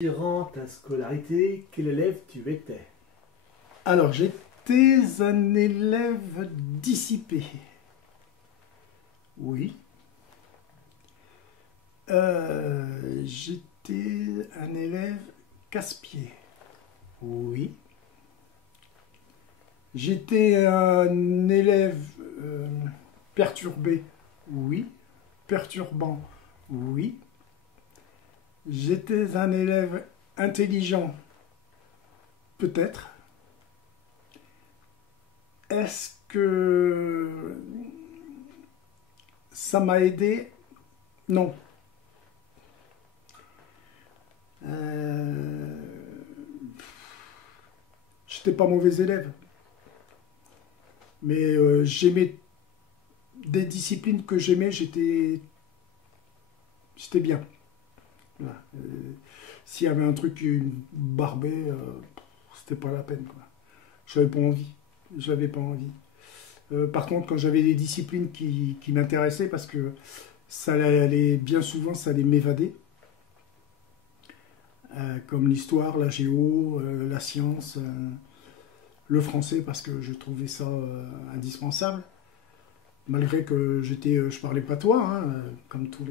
Durant ta scolarité, quel élève tu étais? Alors, j'étais un élève dissipé. Oui. J'étais un élève casse-pied. Oui. J'étais un élève perturbé. Oui. Perturbant. Oui. J'étais un élève intelligent. Peut-être. Est-ce que ça m'a aidé? Non. J'étais pas mauvais élève. Mais j'aimais des disciplines que j'aimais, j'étais bien. Voilà. S'il y avait un truc qui me barbait, c'était pas la peine, quoi. J'avais pas envie. J'avais pas envie. Par contre, quand j'avais des disciplines qui m'intéressaient, parce que ça allait bien souvent, ça allait m'évader, comme l'histoire, la géo, la science, le français, parce que je trouvais ça indispensable. Malgré que je parlais patois, hein, comme tous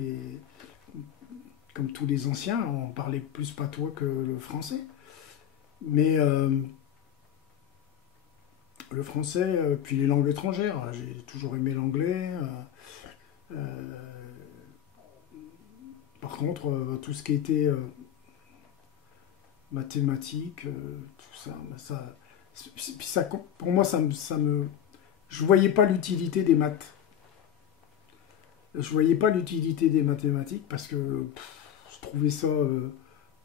les anciens, on parlait plus patois que le français. Mais le français, puis les langues étrangères, j'ai toujours aimé l'anglais. Par contre, tout ce qui était mathématiques, tout ça, pour moi, je voyais pas l'utilité des maths. Je voyais pas l'utilité des mathématiques parce que je trouvais ça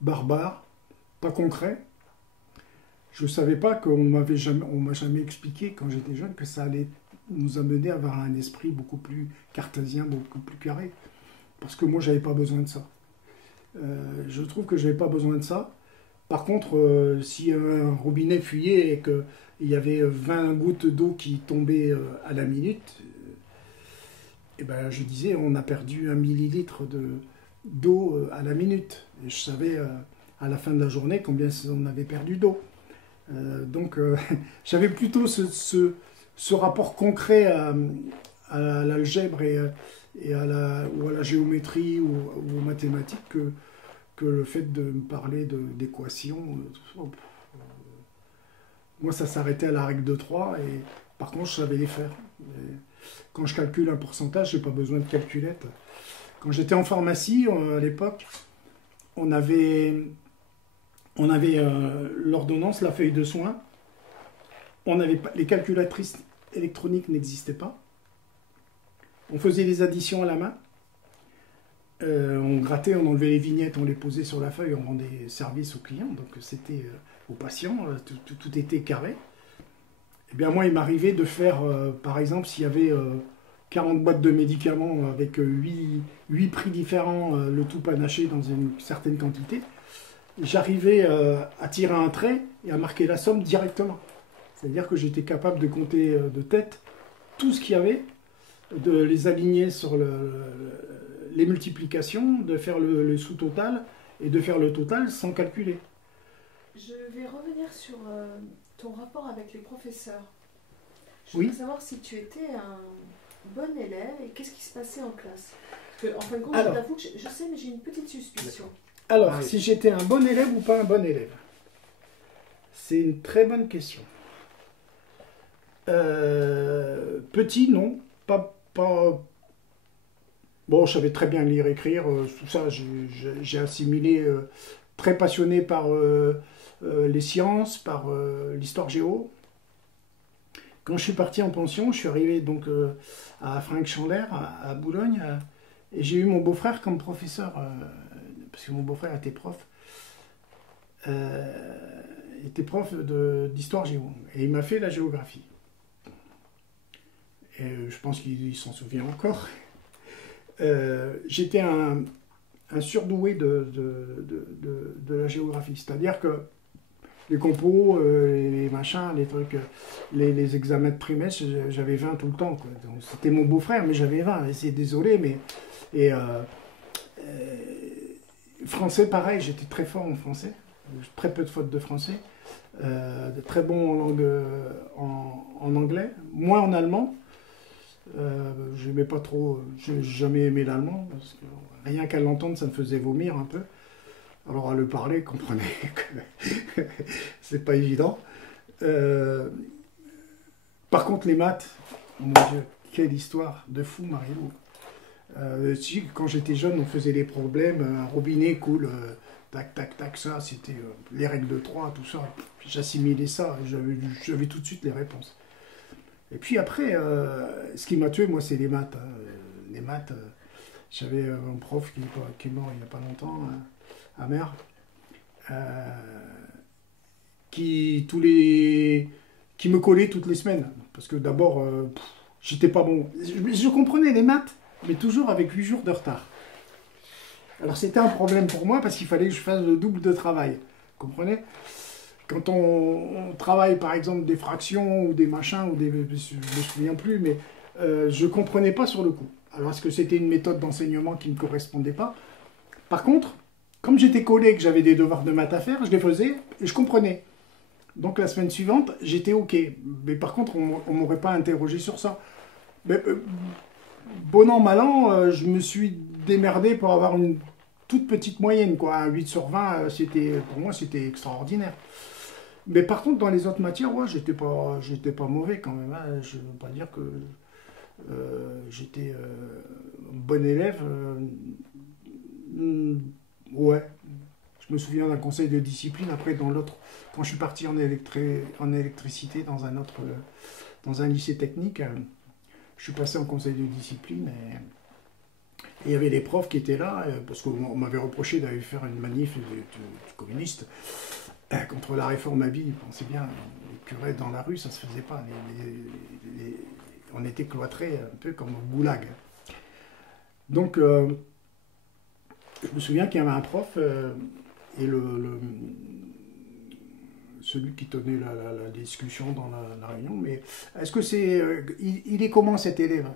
barbare, pas concret. Je savais pas on m'a jamais expliqué quand j'étais jeune que ça allait nous amener à avoir un esprit beaucoup plus cartésien, beaucoup plus carré. Parce que moi, j'avais pas besoin de ça. Je trouve que j'avais pas besoin de ça. Par contre, si un robinet fuyait et qu'il y avait 20 gouttes d'eau qui tombaient à la minute, et ben, je disais, on a perdu 1 millilitre d'eau à la minute. Et je savais à la fin de la journée combien on avait perdu d'eau. Donc, j'avais plutôt ce rapport concret à l'algèbre ou à la géométrie ou aux mathématiques que le fait de me parler d'équations. Moi, ça s'arrêtait à la règle de 3 et par contre, je savais les faire. Et quand je calcule un pourcentage, je n'ai pas besoin de calculette. Quand j'étais en pharmacie, à l'époque, on avait l'ordonnance, la feuille de soins. Les calculatrices électroniques n'existaient pas. On faisait les additions à la main. On grattait, on enlevait les vignettes, on les posait sur la feuille, on rendait service aux clients, donc c'était aux patients, tout était carré. Et bien moi, il m'arrivait de faire, par exemple, s'il y avait 40 boîtes de médicaments avec 8 prix différents, le tout panaché dans une certaine quantité, j'arrivais à tirer un trait et à marquer la somme directement. C'est-à-dire que j'étais capable de compter de tête tout ce qu'il y avait, de les aligner sur les multiplications, de faire le sous-total et de faire le total sans calculer. Je vais revenir sur ton rapport avec les professeurs. Je Oui. voudrais savoir si tu étais un bon élève et qu'est-ce qui se passait en classe. Parce que, en fin de compte, Alors, je t'avoue que je sais, mais j'ai une petite suspicion. Alors, oui. si j'étais un bon élève ou pas un bon élève? C'est une très bonne question. Petit, non. Pas. Bon, je savais très bien lire, écrire, tout ça, j'ai assimilé, très passionné par les sciences, par l'histoire géo. Quand je suis parti en pension, je suis arrivé donc à Franck Chandler, à Boulogne, et j'ai eu mon beau-frère comme professeur, parce que mon beau-frère était prof d'histoire géo, et il m'a fait la géographie. Et je pense qu'il s'en souvient encore. J'étais un surdoué de la géographie, c'est-à-dire que les compos, les machins, les trucs, les examens de trimestre, j'avais 20 tout le temps, quoi. C'était mon beau-frère, mais j'avais 20, et c'est désolé, mais Français, pareil, j'étais très fort en français. Très peu de fautes de français. De très bon en langue, en anglais. Moins en allemand. J'aimais pas trop, j'ai jamais aimé l'allemand, parce que rien qu'à l'entendre, ça me faisait vomir un peu. Alors à le parler, comprenez que c'est pas évident. Par contre, les maths, mon Dieu, quelle histoire de fou, Mario. Si, quand j'étais jeune, on faisait des problèmes, un robinet coule, tac, tac, tac, ça, c'était les règles de 3, tout ça. J'assimilais ça, j'avais tout de suite les réponses. Et puis après, ce qui m'a tué, moi, c'est les maths. Hein. Les maths, j'avais un prof qui est mort il n'y a pas longtemps, amer, qui me collait toutes les semaines. Parce que d'abord, j'étais pas bon. Je comprenais les maths, mais toujours avec 8 jours de retard. Alors c'était un problème pour moi parce qu'il fallait que je fasse le double de travail. Vous comprenez ? Quand on travaille par exemple des fractions ou des machins, je ne me souviens plus, mais je ne comprenais pas sur le coup. Alors est-ce que c'était une méthode d'enseignement qui ne me correspondait pas? Par contre, comme j'étais collé et que j'avais des devoirs de maths à faire, je les faisais et je comprenais. Donc la semaine suivante, j'étais OK. Mais par contre, on ne m'aurait pas interrogé sur ça. Mais, bon an, mal an, je me suis démerdé pour avoir une toute petite moyenne, quoi. Un 8 sur 20, pour moi, c'était extraordinaire. Mais par contre, dans les autres matières, ouais, j'étais pas mauvais quand même. Hein. Je ne veux pas dire que j'étais un bon élève. Ouais. Je me souviens d'un conseil de discipline. Après, dans l'autre, quand je suis parti en électricité dans un lycée technique, je suis passé en conseil de discipline et il y avait des profs qui étaient là, parce qu'on m'avait reproché d'aller faire une manif du communiste contre la réforme Habib. C'est bien, les curés dans la rue, ça se faisait pas. On était cloîtrés un peu comme au goulag. Donc, je me souviens qu'il y avait un prof, et celui qui tenait la discussion dans la réunion, mais est-ce que c'est... il est comment cet élève?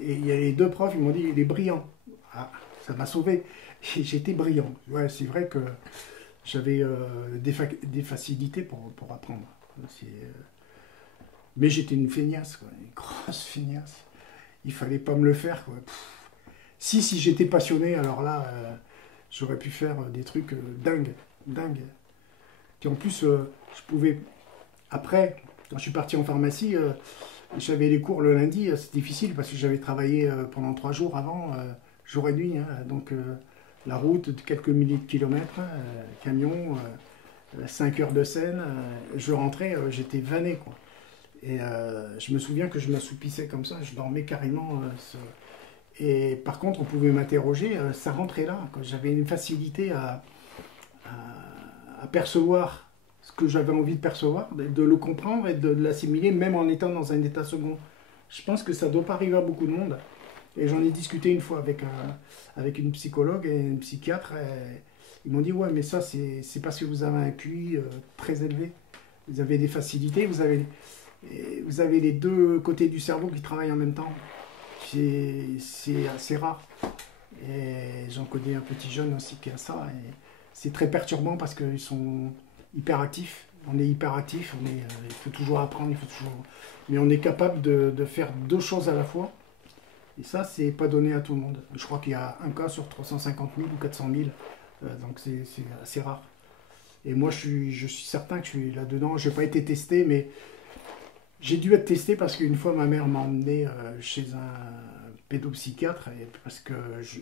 Et il y a les deux profs, ils m'ont dit, il est brillant. Ah, ça m'a sauvé. J'étais brillant. Ouais, c'est vrai que j'avais des facilités pour apprendre. Mais j'étais une feignasse, quoi, une grosse feignasse. Il fallait pas me le faire, quoi. Si j'étais passionné, alors là, j'aurais pu faire des trucs dingues. Puis en plus, je pouvais... Après, quand je suis parti en pharmacie, j'avais les cours le lundi, c'est difficile parce que j'avais travaillé pendant 3 jours avant, jour et nuit. Hein, donc la route de quelques milliers de kilomètres, camion, 5 heures de scène, je rentrais, j'étais vanné, quoi. Et je me souviens que je m'assoupissais comme ça, je dormais carrément. Et par contre, on pouvait m'interroger, ça rentrait là. J'avais une facilité à percevoir ce que j'avais envie de percevoir, de le comprendre et de l'assimiler, même en étant dans un état second. Je pense que ça ne doit pas arriver à beaucoup de monde. Et j'en ai discuté une fois avec une psychologue et une psychiatre. Et ils m'ont dit, ouais, mais ça, c'est parce que vous avez un QI très élevé. Vous avez des facilités, vous avez les deux côtés du cerveau qui travaillent en même temps. C'est assez rare. Et j'en connais un petit jeune aussi qui a ça. Et c'est très perturbant parce qu'ils sont hyperactifs. On est hyperactif, il faut toujours apprendre, mais on est capable de faire 2 choses à la fois. Et ça, c'est pas donné à tout le monde. Je crois qu'il y a un cas sur 350 000 ou 400 000. Donc c'est assez rare. Et moi, je suis certain que je suis là-dedans. Je n'ai pas été testé, mais j'ai dû être testé parce qu'une fois, ma mère m'a emmené chez un pédopsychiatre parce que je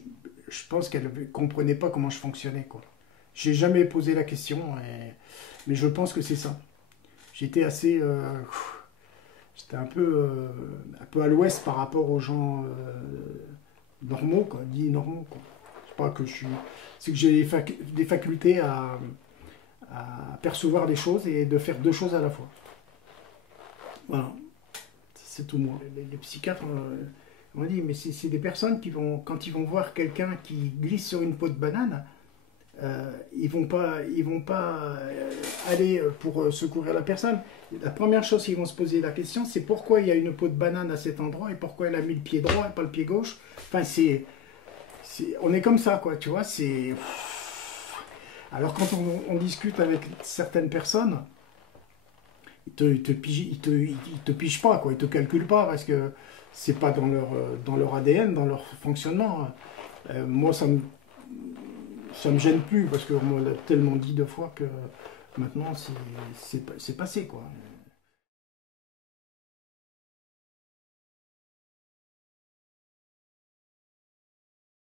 pense qu'elle ne comprenait pas comment je fonctionnais, quoi. J'ai jamais posé la question, mais je pense que c'est ça. J'étais assez... j'étais un peu à l'ouest par rapport aux gens normaux, quoi, dits normaux, quoi. C'est pas que je suis... C'est que j'ai des facultés à percevoir les choses et de faire 2 choses à la fois. Voilà. C'est tout moi. Les psychiatres m'ont dit, mais c'est des personnes qui vont, quand ils vont voir quelqu'un qui glisse sur une peau de banane, ils vont pas aller pour secourir la personne. La première chose qu'ils vont se poser la question, c'est pourquoi il y a une peau de banane à cet endroit et pourquoi elle a mis le pied droit et pas le pied gauche. Enfin, on est comme ça, quoi, tu vois, c'est... Alors quand on discute avec certaines personnes, ils te pigent pas, quoi, ils te calculent pas, parce que c'est pas dans leur ADN, dans leur fonctionnement. Moi, ça me gêne plus, parce qu'on me l'a tellement dit 2 fois que maintenant, c'est passé, quoi.